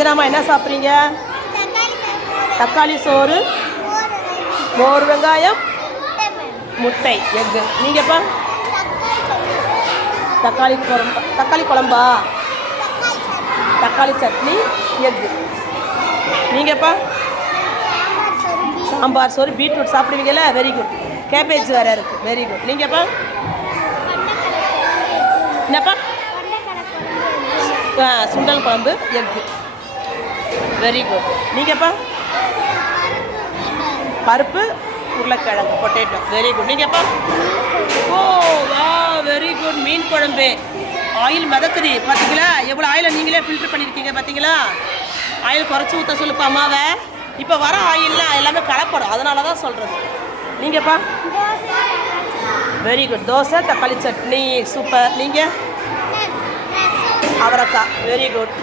அஞ்சனாமா என்ன சாப்பிட்றீங்க? தக்காளி சோறு. மோர் வெங்காயம். முட்டை எக்கு நீங்கப்பா தக்காளி குழம்பா. தக்காளி குழம்பா. தக்காளி சட்னி. எக்கு நீங்கப்பா சாம்பார் சோறு பீட்ரூட். சாப்பிடுவீங்கல்ல? வெரி குட் கேபேஜ் வேறு இருக்குது வெரி குட் நீங்கப்பா என்னப்பா? சுண்டல் குழம்பு எக்கு வெரி குட் நீங்கப்பா? பருப்பு உருளைக்கிழங்கு பொட்டேட்டோ வெரி குட் நீங்கப்பா? ஓ வா வெரி குட் மீன் குழம்பு. ஆயில் மிதக்குது. பார்த்தீங்களா எவ்வளோ ஆயிலை நீங்களே ஃபில்டர் பண்ணியிருக்கீங்க பார்த்தீங்களா ஆயில் குறைச்சி ஊற்ற சொல்லுப்பா அம்மாவை இப்போ வர ஆயில்லாம் எல்லாமே கலப்படும். அதனால தான் சொல்கிறது நீங்கப்பா? வெரி குட் தோசை தக்காளி சட்னி சூப்பர் நீங்கள் அவரைக்காய் வெரி குட்